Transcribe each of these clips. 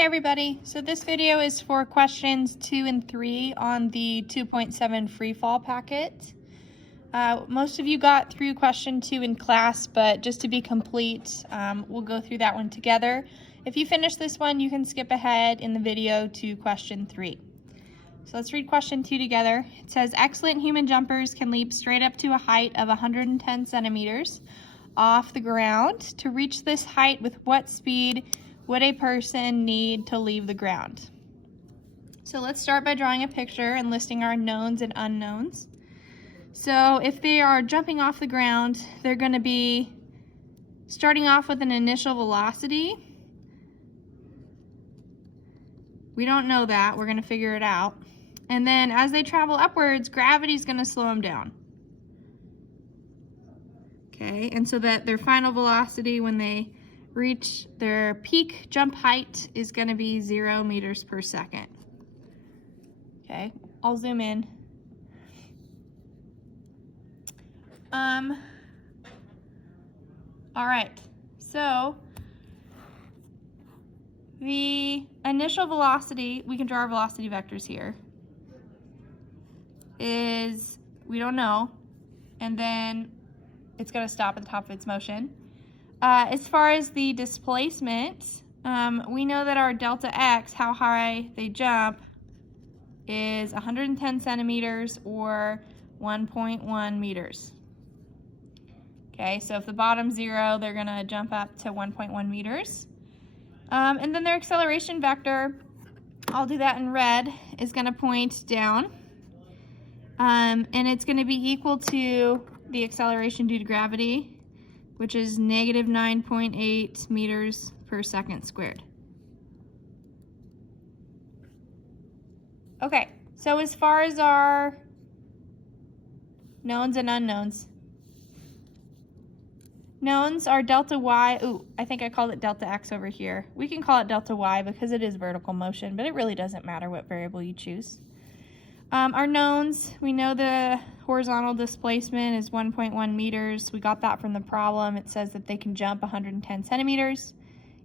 Hey everybody, so this video is for questions 2 and 3 on the 2.7 free fall packet. Most of you got through question 2 in class, but just to be complete, we'll go through that one together. If you finish this one, you can skip ahead in the video to question 3. So let's read question 2 together. It says, excellent human jumpers can leap straight up to a height of 110 centimeters off the ground. To reach this height, with what speed would a person need to leave the ground? So let's start by drawing a picture and listing our knowns and unknowns. So if they are jumping off the ground, they're going to be starting off with an initial velocity. We don't know that. We're going to figure it out. And then as they travel upwards, gravity is going to slow them down. Okay, and so that their final velocity when they reach their peak jump height is going to be 0 meters per second. Okay, I'll zoom in. All right, so the initial velocity, we can draw our velocity vectors here, is, we don't know, and then it's going to stop at the top of its motion. As far as the displacement, we know that our delta x, how high they jump, is 110 centimeters or 1.1 meters. Okay, so if the bottom's 0, they're going to jump up to 1.1 meters. And then their acceleration vector, I'll do that in red, is going to point down. And it's going to be equal to the acceleration due to gravity, which is negative 9.8 meters per second squared. Okay, so as far as our knowns and unknowns, knowns are delta y, I think I called it delta x over here. We can call it delta y because it is vertical motion, but it really doesn't matter what variable you choose. Our knowns, we know the horizontal displacement is 1.1 meters. We got that from the problem. It says that they can jump 110 centimeters,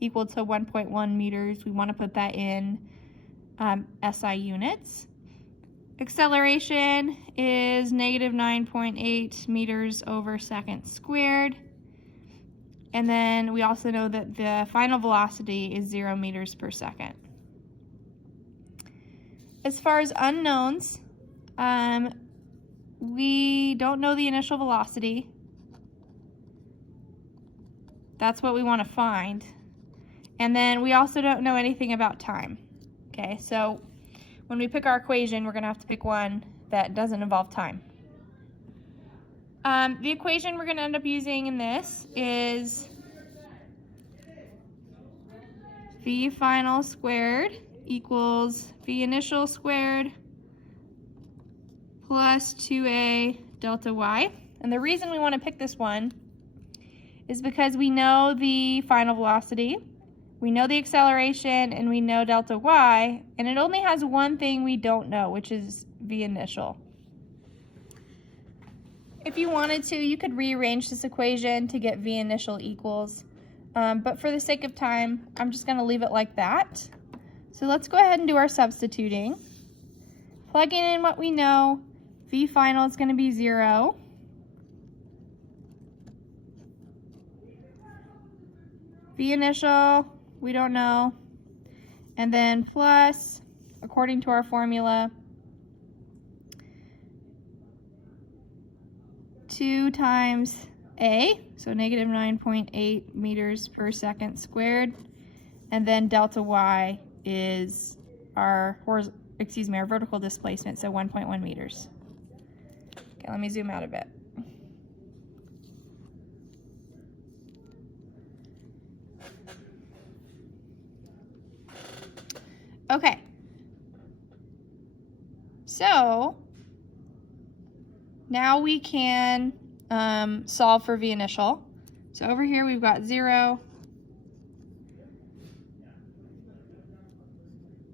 equal to 1.1 meters. We want to put that in SI units. Acceleration is negative 9.8 meters over second squared. And then we also know that the final velocity is 0 meters per second. As far as unknowns, we don't know the initial velocity. That's what we want to find. And then we also don't know anything about time. Okay, so when we pick our equation, we're going to have to pick one that doesn't involve time. The equation we're going to end up using in this is V final squared equals V initial squared plus 2a delta y. And the reason we want to pick this one is because we know the final velocity, we know the acceleration, and we know delta y, and it only has one thing we don't know, which is V initial. If you wanted to, you could rearrange this equation to get V initial equals, but for the sake of time, I'm just going to leave it like that. So let's go ahead and do our substituting. Plugging in what we know, V final is going to be 0. V initial, we don't know. And then plus, according to our formula, 2 times a, so negative 9.8 meters per second squared. And then delta y is our vertical displacement, so 1.1 meters. Okay, let me zoom out a bit. Okay, so now we can solve for V initial. So over here we've got 0.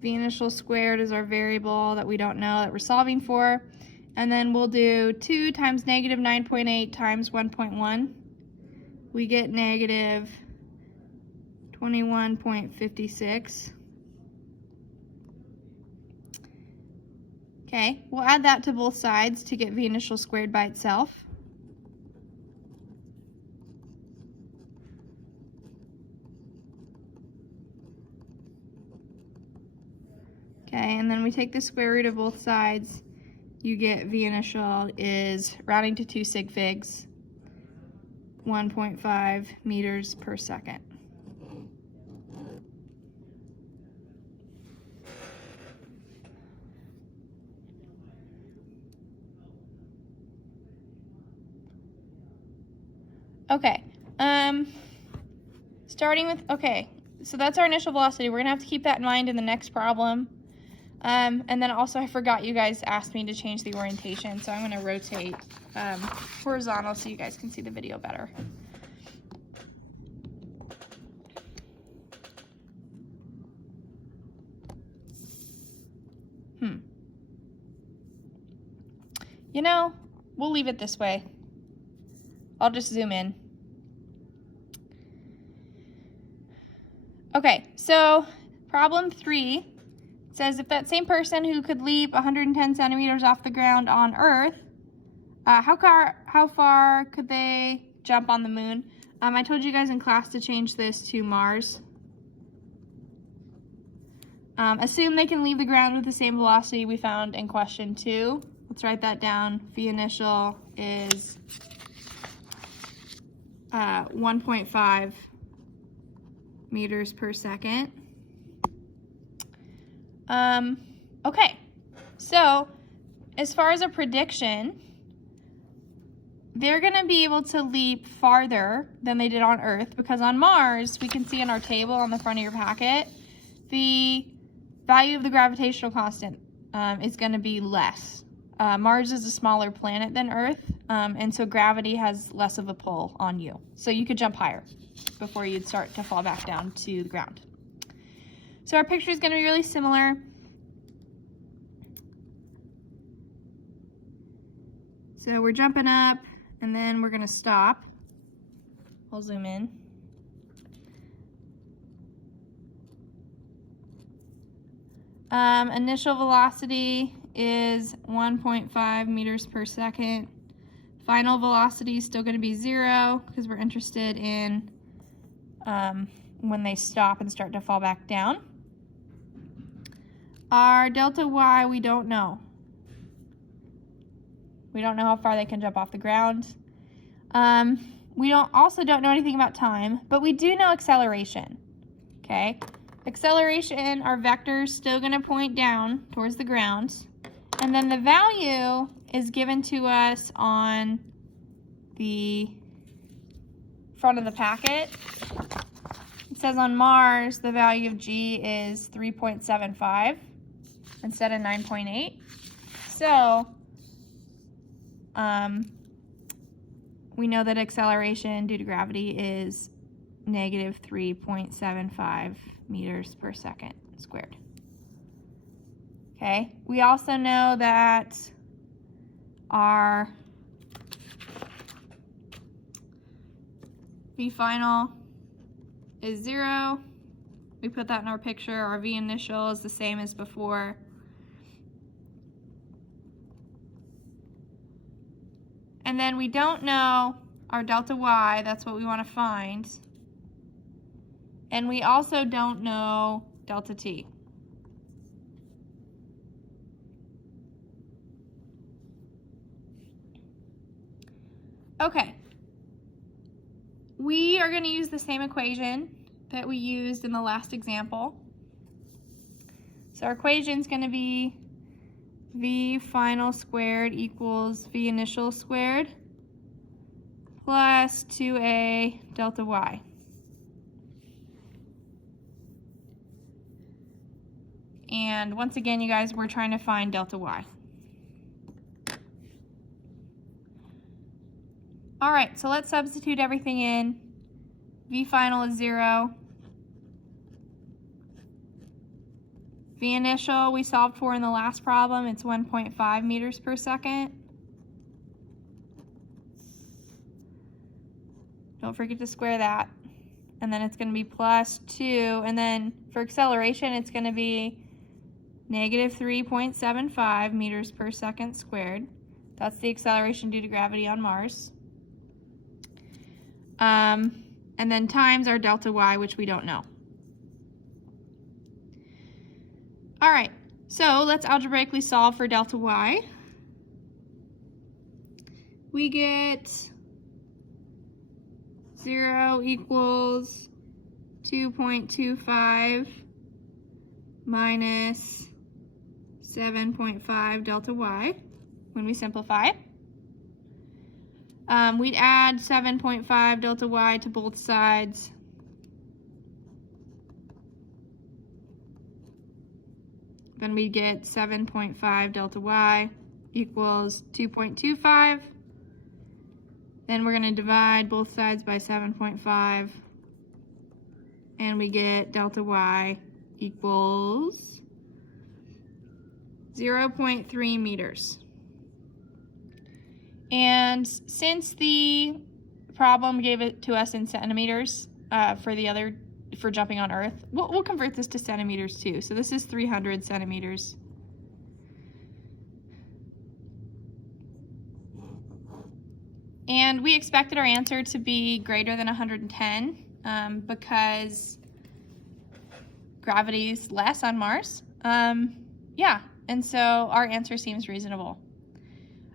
V initial squared is our variable that we don't know that we're solving for. And then we'll do 2 times negative 9.8 times 1.1. We get negative 21.56. Okay, we'll add that to both sides to get v initial squared by itself. Okay, and then we take the square root of both sides. You get v initial is, rounding to 2 sig figs, 1.5 meters per second. Okay, starting with, okay, so that's our initial velocity. We're gonna have to keep that in mind in the next problem. And then also I forgot you guys asked me to change the orientation, so I'm gonna rotate horizontal so you guys can see the video better. You know, we'll leave it this way. I'll just zoom in. Okay, so problem 3 says if that same person who could leap 110 centimeters off the ground on Earth, how far could they jump on the moon? I told you guys in class to change this to Mars. Assume they can leave the ground with the same velocity we found in question 2. Let's write that down. V initial is 1.5 meters per second. Okay, so as far as a prediction, they're going to be able to leap farther than they did on Earth, because on Mars, we can see in our table on the front of your packet, the value of the gravitational constant is going to be less. Mars is a smaller planet than Earth, and so gravity has less of a pull on you. So you could jump higher before you'd start to fall back down to the ground. So our picture is going to be really similar. So we're jumping up, and then we're going to stop. I'll zoom in. Initial velocity is 1.5 meters per second. Final velocity is still going to be 0 because we're interested in when they stop and start to fall back down. Our delta y, we don't know. We don't know how far they can jump off the ground. We also don't know anything about time, but we do know acceleration. Okay? Acceleration, our vector is still going to point down towards the ground. And then the value is given to us on the front of the packet. It says on Mars, the value of g is 3.75 instead of 9.8. So, we know that acceleration due to gravity is negative 3.75 meters per second squared. Okay, we also know that our V final is 0. We put that in our picture. Our V initial is the same as before. And then we don't know our delta y, that's what we want to find. And we also don't know delta t. Okay, we are going to use the same equation that we used in the last example. So our equation is going to be V final squared equals V initial squared plus 2a delta y. And once again, you guys, we're trying to find delta y. All right, so let's substitute everything in. V final is 0. V initial we solved for in the last problem. It's 1.5 meters per second. Don't forget to square that. And then it's going to be plus 2. And then for acceleration, it's going to be negative 3.75 meters per second squared. That's the acceleration due to gravity on Mars. And then times our delta y, which we don't know. All right, so let's algebraically solve for delta y. We get 0 equals 2.25 minus 7.5 delta y when we simplify. We'd add 7.5 delta y to both sides. Then we get 7.5 delta y equals 2.25. Then we're going to divide both sides by 7.5. And we get delta y equals 0.3 meters. And since the problem gave it to us in centimeters for jumping on Earth, we'll convert this to centimeters too. So this is 300 centimeters. And we expected our answer to be greater than 110 because gravity is less on Mars. Yeah, and so our answer seems reasonable.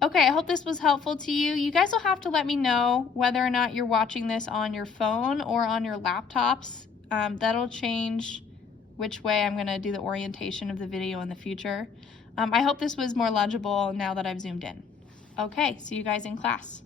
Okay, I hope this was helpful to you. You guys will have to let me know whether or not you're watching this on your phone or on your laptops. That'll change which way I'm going to do the orientation of the video in the future. I hope this was more legible now that I've zoomed in. Okay, see you guys in class.